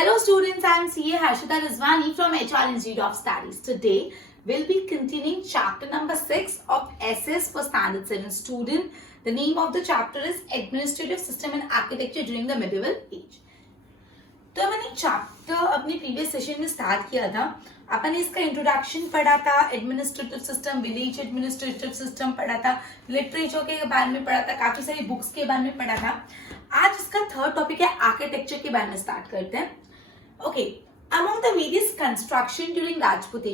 Hello students, I am CA Harshita Rizwani from HR Institute of Studies. Today, we'll be continuing chapter number 6 of SS for Standard 7 student. The name of the chapter is Administrative System and Architecture during the Medieval Age. तो मैंने chapter अपने previous session में start किया था. अपन ने इसका introduction पढ़ा था, administrative system, village administrative system पढ़ा था, लिटरेचर के बारे में पढ़ा था, काफी सारी बुक्स के बारे में पढ़ा था. आज इसका थर्ड टॉपिक है आर्किटेक्चर के बारे में स्टार्ट करते हैं. Okay, among the various construction during Rajput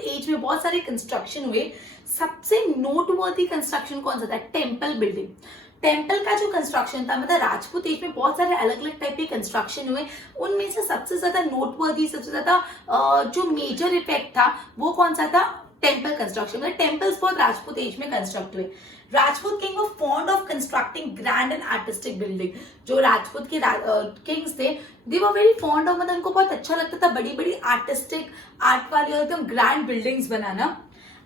age में बहुत सारे कंस्ट्रक्शन हुए. सबसे नोटवर्दी कंस्ट्रक्शन कौन सा था? Temple building. टेम्पल का जो कंस्ट्रक्शन था, मतलब राजपूत एज में बहुत सारे अलग अलग टाइप के कंस्ट्रक्शन हुए. उनमें से सबसे ज्यादा नोटवर्दी, सबसे ज्यादा जो मेजर इफेक्ट था वो कौन सा था? Temple construction. मतलब टेम्पल्स बहुत राजपूत एज में कंस्ट्रक्ट हुए. Rajput king were fond of constructing grand and artistic building. जो राजपूत के किंग्स थे, दे वर वेरी फॉन्ड ऑफ, मतलब उनको बहुत अच्छा लगता था बड़ी बड़ी आर्टिस्टिक, आर्ट वाली और एकदम grand buildings banana.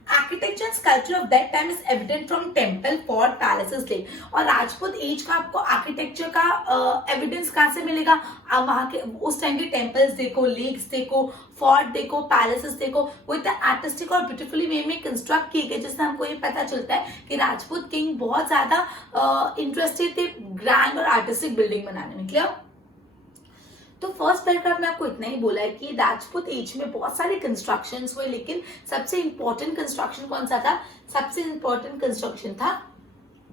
Architecture and sculpture of that time is evident from temple, fort, palaces, lake. और राजपूत एज का आपको आर्किटेक्चर का एविडेंस कहां से मिलेगा? आप वहां के उस टाइम के टेम्पल्स देखो, लेक्स देखो, फोर्ट देखो, पैलेसेस देखो, वो इतना आर्टिस्टिक और ब्यूटीफुली वे में कंस्ट्रक्ट किए गए, जिससे हमको ये पता चलता है कि राजपूत किंग बहुत ज्यादा इंटरेस्टेड थे ग्रैंड और आर्टिस्टिक बिल्डिंग बनाने में. क्लियर? तो फर्स्ट पैराग्राफ में आपको इतना ही बोला है कि राजपूत एज में बहुत सारे कंस्ट्रक्शंस हुए, लेकिन सबसे इंपॉर्टेंट कंस्ट्रक्शन कौन सा था? सबसे इंपॉर्टेंट कंस्ट्रक्शन था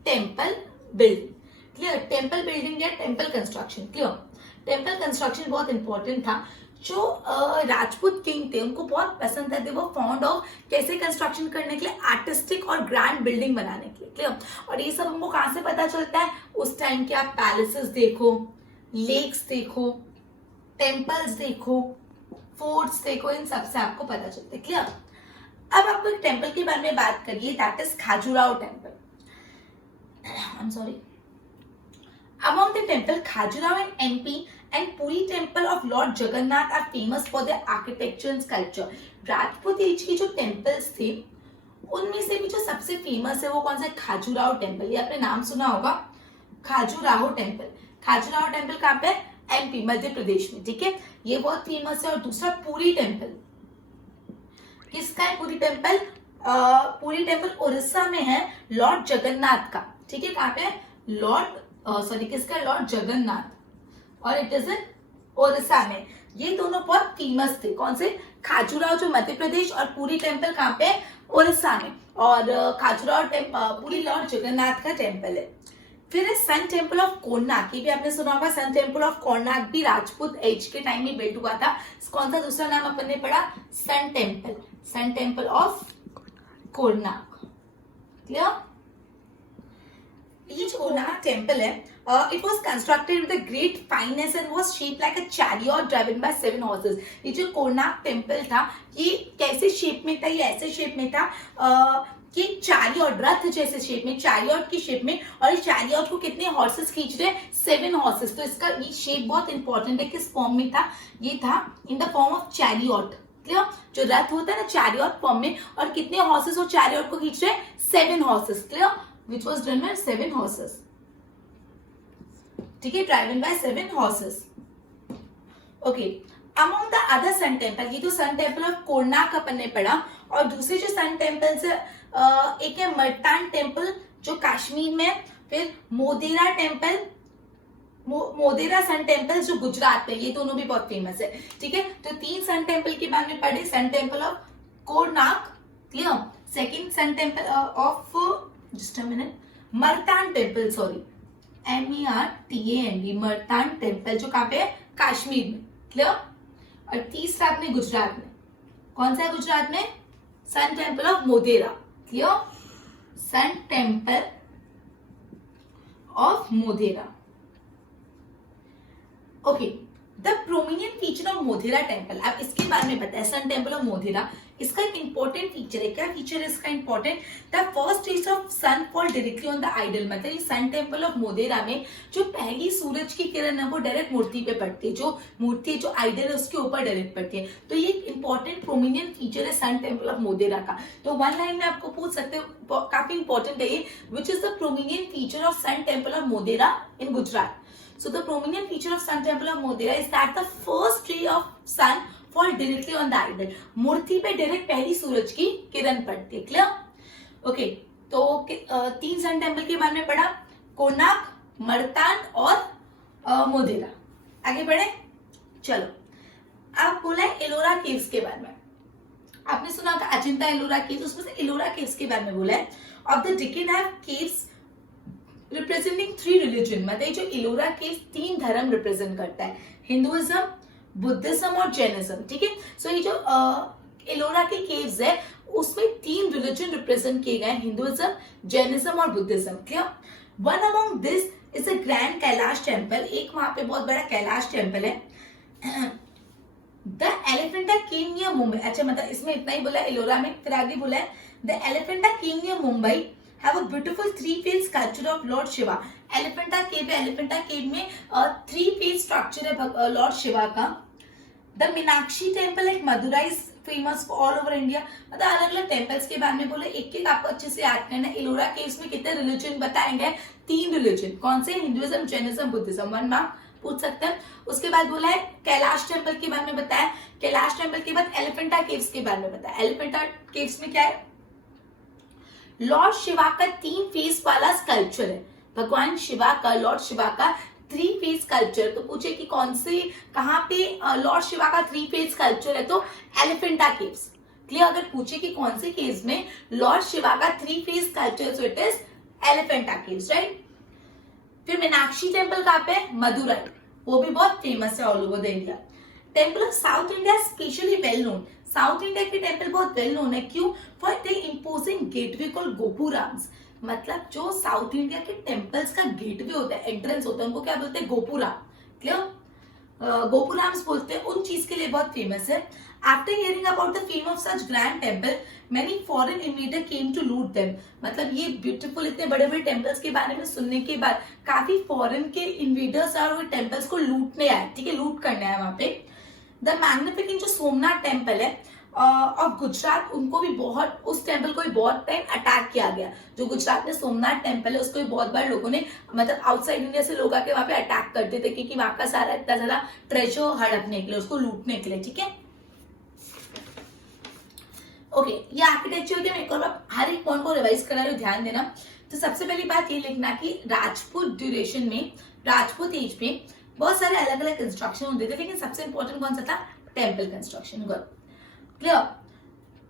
temple building. Clear? Temple building या temple construction. Clear? Temple construction बहुत इंपॉर्टेंट था. जो राजपूत किंग थे उनको बहुत पसंद था, वो फॉन्ड ऑफ कैसे कंस्ट्रक्शन करने के लिए, आर्टिस्टिक और ग्रैंड बिल्डिंग बनाने के लिए. क्लियर? और ये सब हमको कहां से पता चलता है? उस टाइम के आप पैलेसेस देखो, लेक्स देखो, टेम्पल्स देखो, फोर्ट्स देखो, इन सब से आपको पता चलता है. क्लियर? अब आपको एक टेम्पल के बारे में बात करिए, that is Khajuraho temple. I am sorry. Among the temple, Khajuraho and MP and Puri temple of Lord Jagannath are famous for their architecture and sculpture. Rajput age की जो टेम्पल्स थे उनमें से भी जो सबसे फेमस है वो कौन सा? खाजुराहो टेम्पल. ये आपने नाम सुना होगा, खाजुराहो टेम्पल. खाजुराहो टेम्पल कहाँ पे? एमपी, मध्य प्रदेश में. ठीक है, ये बहुत फेमस है. और दूसरा पुरी टेम्पल. किसका है पुरी टेम्पल? पुरी टेम्पल उड़ीसा में है, लॉर्ड जगन्नाथ का. ठीक है, कहाँ पे? लॉर्ड किसका? लॉर्ड जगन्नाथ. और इट इज इन उड़ीसा में. ये दोनों बहुत फेमस थे. कौन से? खाजुराहो जो मध्य प्रदेश, और पुरी टेम्पल कहाँ पे? उड़ीसा में. और खाजुराहो पुरी लॉर्ड जगन्नाथ का टेम्पल है. फिर सन टेम्पल ऑफ कोणार्क, ये भी आपने सुना होगा. सन टेम्पल ऑफ कोणार्क भी राजपूत एज के टाइम में बिल्ड हुआ था. कौन सा दूसरा नाम अपन ने पढ़ा? Sun temple. Sun temple of Konark. Clear? ये जो कोणार्क टेम्पल है, it was constructed with a great fineness and was shaped like a chariot driven by 7 horses. ये जो कोणार्क टेम्पल था, ये कैसे शेप में था? ये ऐसे शेप में था कि चैरियट, रथ जैसे शेप में, चैरियट की शेप में. और इस चैरियट को कितने हॉर्सेस खींच रहे? 7 हॉर्सेस. तो इसका ये शेप बहुत इंपॉर्टेंट है. किस फॉर्म में था? ये था in the form of chariot. Clear? जो रथ होता है ना चैरियट फॉर्म में, और कितने हॉर्सेस वो चैरियट को खींच रहे? 7 horses. Clear? Which was driven by 7 horses. ठीक है, driven by 7 horses. Okay, among the other sun temple, ये तो सन टेम्पल ऑफ कोणार्क अपन ने पढ़ा. और दूसरे जो सन टेम्पल से एक है मर्तान टेम्पल जो कश्मीर में. फिर मोदेरा टेम्पल, मोदेरा सन टेम्पल जो गुजरात में. ये दोनों भी बहुत फेमस है. ठीक है, तो 3 सन टेम्पल के बारे में पढ़े. Sun temple of Konark. Clear? Second sun temple of, just a minute, Martand temple, sorry, MERTAN, Martand temple जो कहाँ पे है? कश्मीर में. क्लियर? और तीसरा अपने गुजरात में. कौन सा है गुजरात में? Sun temple of Modhera. Clear? Sun temple of Modhera. Okay, the prominent feature of Modhera temple. अब इसके बारे में बताया. सन टेम्पल ऑफ मोधेरा, इसका एक इंपॉर्टेंट फीचर है. क्या फीचर है इसका important? The first rays of sun fall directly on the idol. मतलब ये सन टेम्पल ऑफ मोधेरा में जो पहली सूरज की किरण है वो डायरेक्ट मूर्ति पे पड़ती है. जो मूर्ति, जो आइडल है उसके ऊपर डायरेक्ट पड़ती है. तो ये इंपॉर्टेंट प्रोमिनियंट फीचर है सन टेम्पल ऑफ मोधेरा का. तो 1 लाइन में आपको पूछ सकते हो, काफी इंपॉर्टेंट है ये. Which is the prominent feature of sun temple of Modhera in Gujarat. So the prominent feature of Sun Temple of Modhera is that the first ray of sun fall directly on the idol. मूर्ति पे direct पहली सूरज की किरण पड़ती है. Clear? Okay, तो तीन sun temple के बारे में पढ़ा, कोणार्क, मर्तान और मोधेरा. आगे बढ़े, चलो. अब बोला है एलोरा केव्स के बारे में. आपने सुना था अजंता एलोरा केव्स, उसमें से एलोरा केव्स के बारे में बोला है. Of the decade have caves representing 3 religion. मतलब जो एलोरा केव्स 3 धर्म रिप्रेजेंट करता है, हिंदुइज्म, बुद्धिज्म और जैनिज्म. ठीक है, सो ये जो एलोरा के केव्स है उसमें 3 रिलीजन रिप्रेजेंट किए गए, हिंदुइज्म, जैनिज्म और Buddhism. Clear? One among this is a grand Kailash temple. एक वहां पे बहुत बड़ा कैलाश टेम्पल है. The Elephanta cave near Mumbai. अच्छा, मतलब इसमें इतना ही बोला एलोरा में. फिर आगे बोला है the Elephanta cave near Mumbai have a beautiful 3-phase sculpture of lord Shiva. Elephanta cave है, एलिफेंटा केव में 3-phase स्ट्रक्चर है लॉर्ड शिवा का. The Meenakshi temple at Madurai is famous all over India. मतलब अलग अलग टेम्पल्स के बारे में बोले, एक एक आपको अच्छे से याद करना है. एलोरा केव्स में कितने रिलीजन बताएंगे? 3 रिलीजन. कौन से? Hinduism, Jainism, Buddhism. 1 मार्क पूछ सकते हैं. उसके बाद बोला है कैलाश टेम्पल के बारे में बताया. कैलाश टेम्पल के बाद एलिफेंटा केव्स के बारे में बताया. एलिफेंटा केव्स में क्या है? लॉर्ड शिवा का 3-phase वाला स्कल्पचर है. भगवान शिवा का, लॉर्ड शिवा का 3-phase स्कल्पचर. तो पूछे कि कौन से, कहां पे लॉर्ड शिवा का 3-phase स्कल्पचर है? तो एलिफेंटा केव्स. क्लियर? अगर पूछे कि कौन से केव्स में लॉर्ड शिवा का 3-phase sculpture, so it is Elephanta caves, right? फिर मीनाक्षी टेम्पल कहां पे? मदुराई. वो भी बहुत फेमस है all over the India. Temple of South India specially well known. South India के टेम्पल बहुत वेल नोन है. क्यों? For the imposing gateway called gopurams. मतलब जो साउथ इंडिया के टेम्पल्स का गेटवे होता है, एंट्रेंस होता है, उनको क्या बोलते हैं? गोपुराम. क्लियर? गोपुराम्स बोलते हैं. उन चीज के लिए बहुत फेमस है. After hearing about the fame of such grand temple, many foreign invader came to loot them. मतलब ये ब्यूटीफुल इतने बड़े बड़े टेम्पल्स के बारे में सुनने के बाद काफी फॉरेन के इन्वेडर्स और वो टेम्पल्स को लूटने आए. ठीक है, लूट करने आए वहां पे. द मैग्निफिकेंट जो सोमनाथ टेम्पल है ऑफ गुजरात, उनको भी बहुत, उस टेम्पल को भी बहुत टाइम अटैक किया गया. जो गुजरात में सोमनाथ टेम्पल है उसको भी बहुत बार लोगों ने, मतलब आउटसाइड इंडिया से लोग आके वहां पे अटैक करते थे क्योंकि वहां का सारा इतना ज्यादा ट्रेजर हड़पने के लिए, उसको लूटने के लिए. ठीक है, ओके. ये आर्किटेक्चर के मैं एक और हर एक पॉइंट को रिवाइज करा रही हूं, ध्यान देना. तो सबसे पहली बात ये लिखना कि राजपूत ड्यूरेशन में, राजपूत एज में बहुत सारे अलग अलग कंस्ट्रक्शन होते थे, लेकिन सबसे इंपॉर्टेंट कौन सा था? Temple construction. गुड. क्लियर?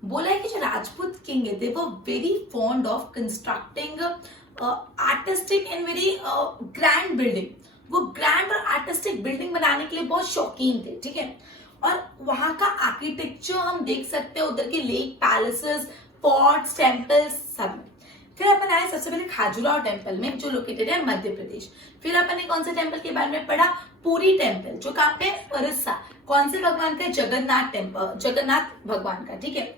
बोला है कि जो राजपूत किंग थे वो very fond of constructing artistic and very grand building. वो ग्रैंड और आर्टिस्टिक बिल्डिंग बनाने के लिए बहुत शौकीन थे. ठीक है, और वहां का आर्किटेक्चर हम देख सकते हैं, उधर के लेक, पैलेसेस, फोर्ट्स, टेम्पल्स, सब. फिर अपन आए सबसे पहले खाजुराहो टेम्पल में, जो लोकेटेड है मध्य प्रदेश. फिर अपन ने कौन से टेम्पल के बारे में पढ़ा? पुरी टेम्पल, जो कहाँ पे? उड़ीसा. कौन से भगवान का? जगन्नाथ टेम्पल, जगन्नाथ भगवान का. ठीक है,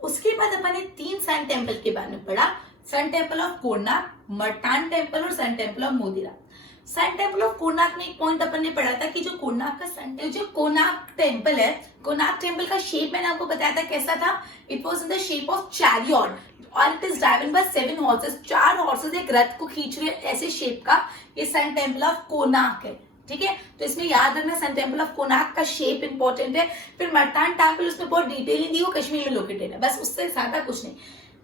उसके बाद अपन ने 3 सन टेम्पल के बारे में पढ़ा. Sun temple of Konark, Martand temple और sun temple of Modhera. Sun temple of Konark में एक पॉइंट अपन ने पढ़ा था कि जो कोणार्क का सन, जो कोणार्क टेम्पल है, कोणार्क टेम्पल का शेप मैंने आपको बताया था कैसा था. It was in the shape of chariot और it is driven by 7 horses. 4 horses एक रथ को खींच रहे, ऐसे शेप का ये सन टेम्पल ऑफ कोणार्क है. ठीक है, तो इसमें याद रखना सन टेम्पल ऑफ कोणार्क का शेप इंपॉर्टेंट है. फिर मर्तान टेम्पल, उसमें बहुत डिटेलिंग दी, वो कश्मीर में लोकेटेड है, बस उससे ज्यादा कुछ नहीं.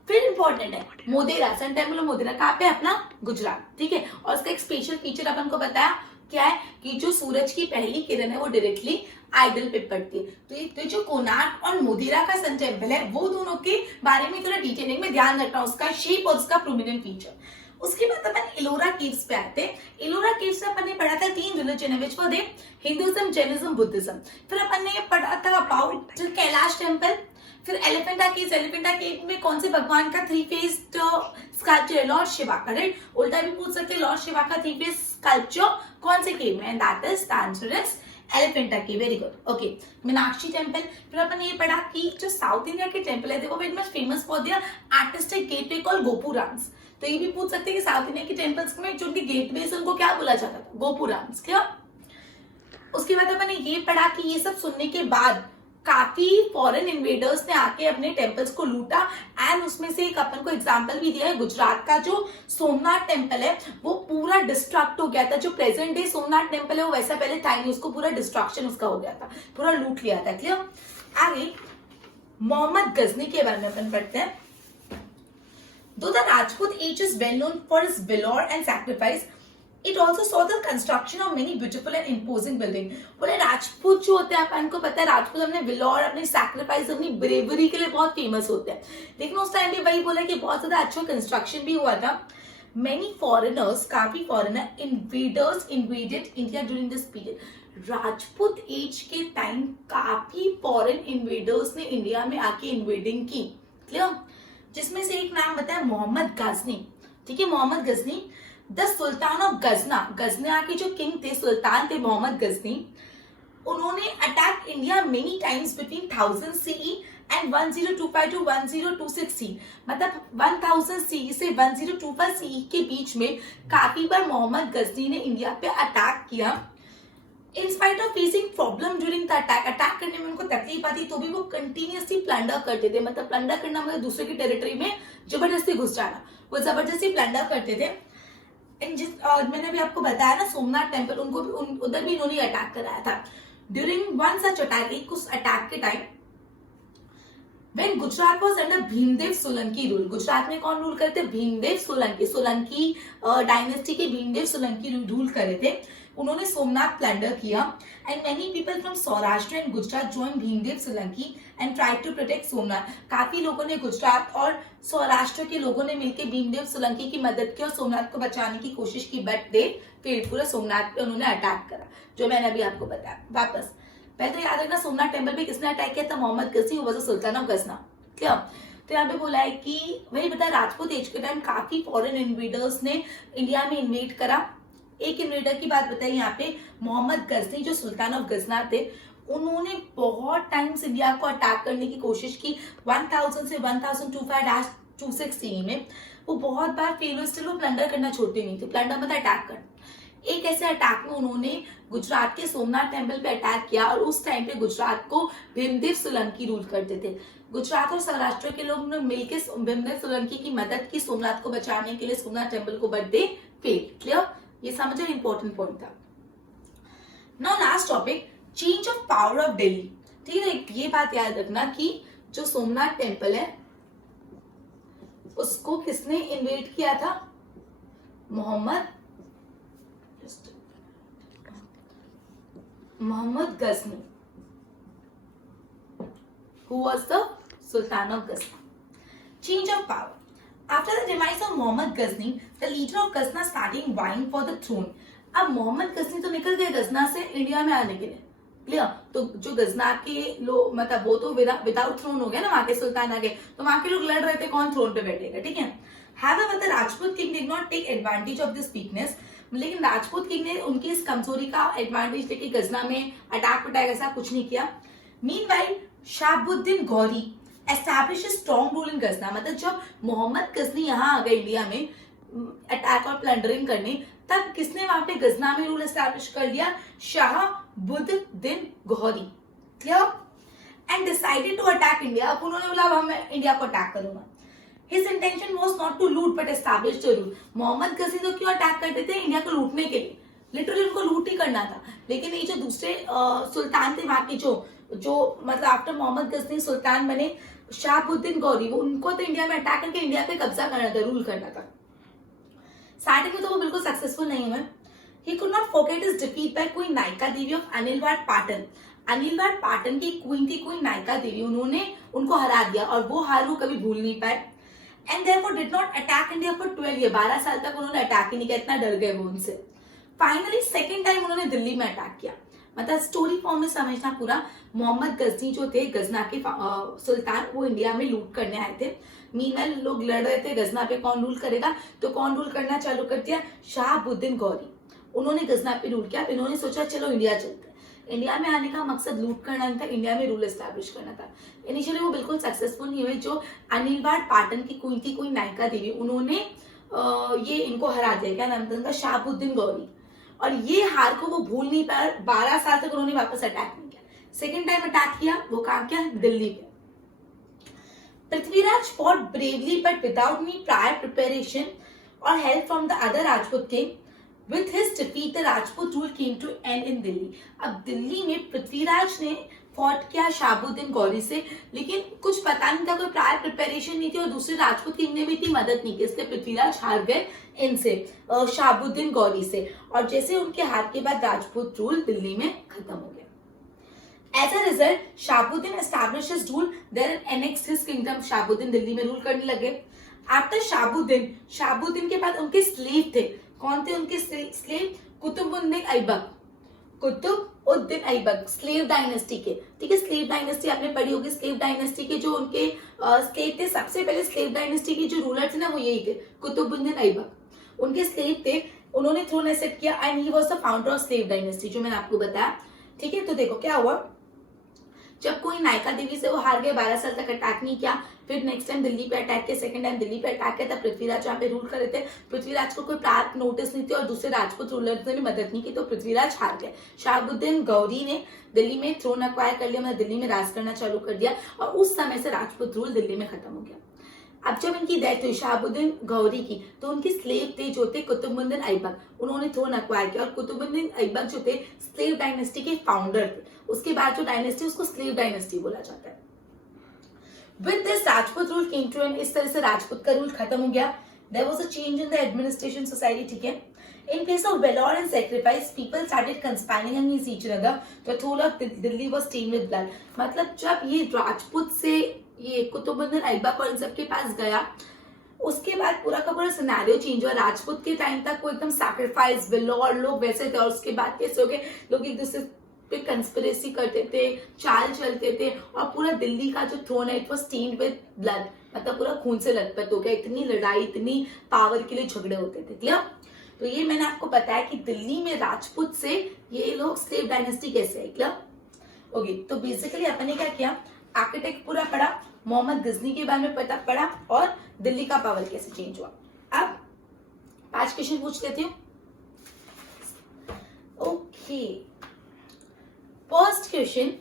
फिर इंपॉर्टेंट है Modhera, sun temple of Modhera कहाँ पे? अपना गुजरात. ठीक है, और उसका एक स्पेशल फीचर अपन को बताया क्या है कि जो सूरज की पहली किरण है वो डायरेक्टली आइडल पे पड़ती है. तो जो कोणार्क और मोधेरा का सन टेम्पल है वो दोनों के बारे में थोड़ा डिटेलिंग में ध्यान रखना, उसका शेप और उसका प्रोमिनेंट फीचर. उसके बाद अपन एलोरा केव्स पे आते हैं. एलोरा केव्स में अपन ने पढ़ा था 3 रिलीजन है, which were they? Hinduism, Jainism, Buddhism. फिर अपन ने पढ़ा था अबाउट कैलाश टेम्पल. फिर एलिफेंटा केव्स, एलिफेंटा केव में कौन से भगवान का 3-phase स्कल्पचर है? लॉर्ड शिवा का. राइट, उल्टा भी पूछ सकते हैं, लॉर्ड शिवा का 3-phase स्कल्पचर कौन से केव में? And that is the answer is Elephanta cave. Very good. Okay, Meenakshi temple. फिर अपन ने ये पढ़ा कि जो साउथ इंडिया के टेम्पल है वो very much famous for their artistic gateway called gopurams. तो ये भी पूछ सकते हैं कि साउथ इंडिया के टेम्पल्स में जो उनके गेटवे उनको क्या बोला जाता था? गोपुराम्स. क्लियर? उसके बाद अपन ने ये पढ़ा कि ये सब सुनने के बाद काफी फॉरेन इन्वेडर्स ने आके अपने टेम्पल्स को लूटा एंड उसमें से एक अपन को एग्जांपल भी दिया है, गुजरात का जो सोमनाथ टेम्पल है वो पूरा डिस्ट्रक्ट हो गया था। जो प्रेजेंट डे सोमनाथ टेम्पल है वो वैसा पहले था नहीं, उसको पूरा डिस्ट्रक्शन उसका हो गया था, पूरा लूट लिया था। क्लियर। आगे मोहम्मद गजनी के बारे में अपन पढ़ते हैं। Though the Rajput age is well known for its valor and sacrifice, it also saw the construction of many beautiful and imposing buildings. बोले राजपूत जो होते हैं, अपन को पता है राजपूत अपने विलोर, अपने सैक्रिफाइस, अपनी ब्रेवरी के लिए बहुत फेमस होते हैं, लेकिन उस टाइम पे वही बोला कि बहुत ज्यादा अच्छा कंस्ट्रक्शन भी हुआ था। Many foreigners, काफी foreigner invaders invaded India during this period. Rajput age के टाइम काफी फॉरेन इन्वेडर्स ने इंडिया में आके इन्वेडिंग की। क्लियर। जिसमें से एक नाम बताया मोहम्मद गजनी। ठीक है, Mohammad Ghazni the sultan of Ghazna, Ghazna के जो किंग थे, सुल्तान थे मोहम्मद गजनी। उन्होंने attack India many times between 1000 CE and 1025 to 1026 C, मतलब 1000 सीई से 1025 सीई के बीच में काफी बार मोहम्मद गजनी ने इंडिया पे अटैक किया। In spite of facing problem during the attack करने में उनको तकलीफ आती तो भी वो कंटिन्यूसली प्लंडर करते थे। मतलब प्लंडर करना मतलब दूसरे की टेरिटरी में जबरदस्ती घुस जाना, वो जबरदस्ती प्लंडर करते थे। मैंने भी आपको बताया ना सोमनाथ टेम्पल, उनको भी उधर भी इन्होंने अटैक कराया था। ड्यूरिंग वन सच अटैक, उस अटैक के time When Gujarat was under Bhimdev Solanki rule, Gujarat में कौन रूल करते? भीमदेव सोलंकी, सोलंकी डायनेस्टी के भीमदेव सोलंकी रूल करे थे। उन्होंने सोमनाथ प्लंडर किया and many people from Saurashtra and Gujarat join Bhimdev Solanki and try to protect Somnath. काफी लोगों ने, गुजरात और सौराष्ट्र के लोगों ने मिलकर भीमदेव सोलंकी की मदद की और सोमनाथ को बचाने की कोशिश की, बट दे फेल्ड। पूरा सोमनाथ पे उन्होंने अटैक करा, जो मैंने अभी आपको बताया। वापस पहले तो याद रखना सोमनाथ टेम्पल पे किसने अटैक किया था? मोहम्मद गजनी, वो सुल्तान ऑफ गजना। क्या तो यहाँ पे बोला है कि वही बताया राजपूत एज के टाइम काफी फॉरेन इन्वेडर्स ने इंडिया में इन्वेड करा। एक इन्वेडर की बात बताई यहाँ पे, मोहम्मद गजनी जो सुल्तान ऑफ गजना थे, उन्होंने बहुत टाइम्स इंडिया को अटैक करने की कोशिश की 1000 से 1025-26 सीई में। वो बहुत बार फेल, स्टिल वो प्लंडर करना छोड़ते नहीं थे। प्लंडर मतलब अटैक करना। एक ऐसे अटैक में उन्होंने गुजरात के सोमनाथ टेम्पल पे अटैक किया और उस टाइम पे गुजरात को भीमदेव सोलंकी रूल करते थे। गुजरात और सौराष्ट्र के लोगों ने मिलकर भीमदेव सोलंकी की मदद की सोमनाथ को बचाने के लिए सोमनाथ टेम्पल को, बट दे फेल। क्लियर, ये समझो इंपॉर्टेंट पॉइंट था। Now last topic, change of power of Delhi. ठीक है, ये बात याद रखना कि जो सोमनाथ टेम्पल है उसको किसने इन्वेड किया था? Mohammad Ghazni, who was the Sultan of Ghazna. Change of power. After the demise of Mohammad Ghazni, the leader of Ghazna started vying for the throne. अब मोहम्मद गजनी तो निकल गए गजना से इंडिया में आने के लिए। क्लियर। तो जो गजना के लोग, मतलब वो तो विदाउट थ्रोन हो गया ना, वहां के सुल्तान आ गए, तो वहां के लोग लड़ रहे थे कौन थ्रोन पे बैठेगा। ठीक है। However, the Rajput king did not take advantage of this weakness. लेकिन राजपूत किंग ने उनकी इस कमजोरी का एडवांटेज लेके गजना में अटैक पटाक ऐसा कुछ नहीं किया। Meanwhile Shahabuddin Ghori establish strong rule in Ghazna. मतलब जब मोहम्मद गजनी यहाँ आ गए इंडिया में अटैक और प्लंडरिंग करने, तब किसने वहां पे गजना में रूल एस्टैब्लिश कर दिया? Shahabuddin Ghori. Clear. And decided to attack India. अब उन्होंने बोला अब मैं इंडिया को अटैक करूंगा। His intention was not to loot but establish the rule. Mohammad Ghazni तो क्यों अटैक करते थे? इंडिया को लूटने के लिए, लिटरली उनको लूट ही करना था। लेकिन ये जो दूसरे सुल्तान थे वहां के, जो मतलब आफ्टर मोहम्मद गजनी सुल्तान बने शहाबुद्दीन गौरी, वो उनको तो इंडिया में अटैक करके इंडिया पे कब्जा करना था, रूल करना था। स्टार्टिंग में तो वो बिल्कुल सक्सेसफुल नहीं हुए। He could not forget his defeat by Queen Nykaa Devi of Anilwad Patan. Anilwad Patan की क्वीन थी क्वीन नायका देवी, उन्होंने उनको हरा दिया और वो हार वो कभी भूल नहीं पाए। And therefore did not attack India for 12 years। 12 साल तक उन्होंने अटैक ही नहीं किया, इतना डर गए वो उनसे। फाइनली सेकेंड टाइम उन्होंने दिल्ली में अटैक किया। मतलब स्टोरी फॉर्म में समझना पूरा, मोहम्मद गजनी जो थे गजना के सुल्तान, वो इंडिया में लूट करने आए थे। मीनल लोग लड़ रहे थे गजना पे कौन रूल करेगा, तो कौन रूल करना चालू कर दिया? शहाबुद्दीन गौरी। उन्होंने गजना पे रूल किया। इन्होंने सोचा चलो इंडिया चलते हैं। इंडिया में आने का मकसद लूट करना नहीं था, इंडिया में रूल एस्टैब्लिश करना था। इनिशियली वो बिल्कुल सक्सेसफुल नहीं हुए। जो अनिलवाड़ पाटन की क्वीन थी क्वीन नायका देवी, उन्होंने ये इनको हरा दिया। क्या नाम था उनका? शहाबुद्दीन गौरी। और ये हार को वो भूल नहीं पाया। 12 साल तक उन्होंने वापस अटैक नहीं किया। सेकेंड टाइम अटैक किया, वो कहाँ किया? दिल्ली पे। Prithviraj fought bravely but without any prior preparation or help from the other Rajput king. With his defeat, the Rajput rule came to end in Delhi. अब दिल्ली में पृथ्वीराज ने फॉट किया शाहबुद्दीन गौरी से, लेकिन कुछ पता नहीं था, कोई प्रायर प्रिपरेशन नहीं थी और दूसरे राजपूत किंग ने भी इतनी मदद नहीं की, इसलिए पृथ्वीराज हार गए इनसे, शाहबुद्दीन गौरी से। और जैसे उनके हार के बाद राजपूत रूल दिल्ली में खत्म हो गया। As a result, Shahabuddin established his rule there and annexed his kingdom. Shahabuddin Delhi में रूल करने लगे। After शाहबुद्दीन के बाद उनके स्लेव थे। कौन थे उनके slave? Qutbuddin Aibak, Qutbuddin Aibak, slave dynasty के। ठीक है, स्लेव डायनेस्टी आपने पढ़ी होगी। स्लेव डायनेस्टी के जो उनके स्लेव थे, सबसे पहले स्लेव डायनेस्टी के जो रूलर थे ना, वो यही थे, कुतुबुद्दीन ऐबक। उनके स्लेव थे, उन्होंने थ्रोन एसेट किया and he was the founder of slave dynasty, जो मैंने आपको बताया। ठीक है, तो देखो क्या हुआ, जब कोई नायका देवी से वो हार गए, 12 साल तक अटैक नहीं किया, फिर नेक्स्ट टाइम दिल्ली पे अटैक किया, सेकंड टाइम दिल्ली पे अटैक किया, तब पृथ्वीराज यहाँ पे रूल कर रहे थे। पृथ्वीराज को कोई प्राप्त नोटिस नहीं थी और दूसरे राजपूत रूलर ने भी मदद नहीं की, तो पृथ्वीराज हार गए। शाहबुद्दीन गौरी ने दिल्ली में थ्रोन अक्वायर कर लिया, मतलब दिल्ली में राज करना चालू कर दिया और उस समय से राजपूत रूल दिल्ली में खत्म हो गया। अब जब इनकी डेथ हुई शाहबुद्दीन गौरी की, तो उनके स्लेव थे जो थे कुतुबुद्दीन ऐबक, उन्होंने थ्रोन अक्वायर किया और कुतुबुद्दीन ऐबक जो थे स्लेव डायनेस्टी के फाउंडर थे। उसके बाद जो डायनेस्टी, उसको स्लेव डायनेस्टी बोला जाता है। With this Rajput rule came to end, इस तरह से राजपूत का रूल खत्म हो गया। There was a change in the administration society. ठीक है, in place of valor and sacrifice, people started conspiring against each other. The whole of Delhi was stained with blood. मतलब जब ये राजपूत से ये कुतुबुद्दीन ऐबक और इन सब के पास गया, उसके बाद पूरा का पूरा सिनेरियो चेंज हुआ। राजपूत के टाइम तक वो एकदम सैक्रिफाइस, वेलोर लोग वैसे थे, और उसके बाद कैसे हो गए, लोग एक दूसरे पे कंस्पिरेसी करते थे, चाल चलते थे, और पूरा दिल्ली का जो थ्रोन है, it was stained with blood, मतलब पूरा खून से लथपथ हो गया। इतनी लड़ाई, इतनी पावर के लिए झगड़े होते थे। क्लियर? तो ये मैंने आपको बताया कि दिल्ली में राजपूत से ये लोग स्लेव डायनेस्टी कैसे है। क्लियर? ओके, तो बेसिकली अपन ने क्या किया, आर्किटेक्ट पूरा पढ़ा, मोहम्मद गजनी के बारे में पढ़ा और दिल्ली का पावर कैसे चेंज हुआ। अब 5 क्वेश्चन पूछ लेती हूँ। Okay, first question,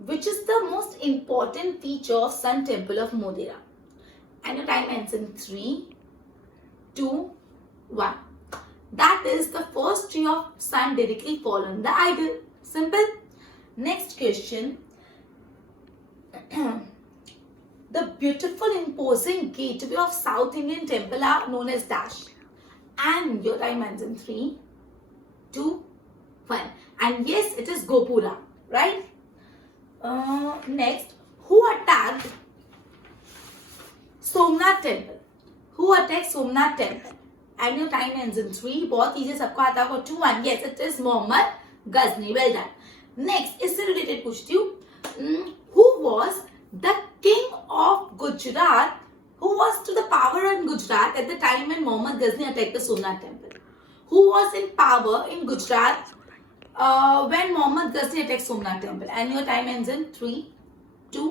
which is the most important feature of Sun Temple of Modhera? And your time ends in 3, 2, 1. That is the first tree of sun directly fall on the idol. Simple. Next question. The beautiful imposing gateway of South Indian temple are known as dash. And your time ends in 3, 2, 1. And yes, it is Gopura, right? Next, who attacked Somnath temple? Who attacked Somnath temple? And your time ends in 3. बहुत easy, सबको आता होगा। 2, 1. Yes, it is Mohammad Ghazni. Well done. Next, इससे related पूछती हूँ, who was the king of Gujarat? Who was to the power in Gujarat at the time when Mohammad Ghazni attacked the Somnath temple? Who was in power in Gujarat when Mohammad Ghazni attacked Somnath temple? And your time ends in 3, 2,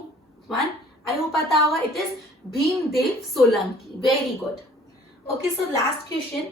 1. I hope पता होगा, it is Bhimdev Solanki. Very good. Okay, so last question,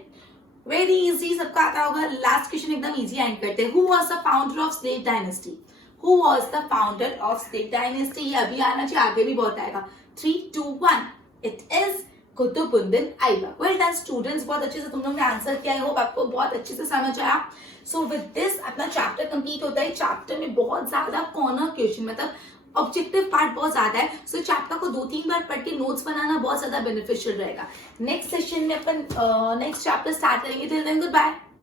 very easy, सबको आता होगा। Last question एकदम easy and करते हैं। Who was the founder of slave dynasty? Who was the founder of slave dynasty? ये अभी आना चाहिए, आगे भी बहुत आएगा। 3, 2, 1. It is Qutbuddin Aibak. Well done students, बहुत अच्छे से तुम लोग ने आंसर किया। आई होप आपको बहुत अच्छे से समझ आया। सो विद दिस अपना चैप्टर कंप्लीट होता है। चैप्टर में बहुत ज्यादा कॉर्नर क्वेश्चन, मतलब ऑब्जेक्टिव पार्ट बहुत ज्यादा है। सो चैप्टर को 2-3 बार पढ़ के नोट्स बनाना बहुत ज्यादा बेनिफिशियल रहेगा। नेक्स्ट सेशन में अपन नेक्स्ट चैप्टर स्टार्ट करेंगे। Till then good bye.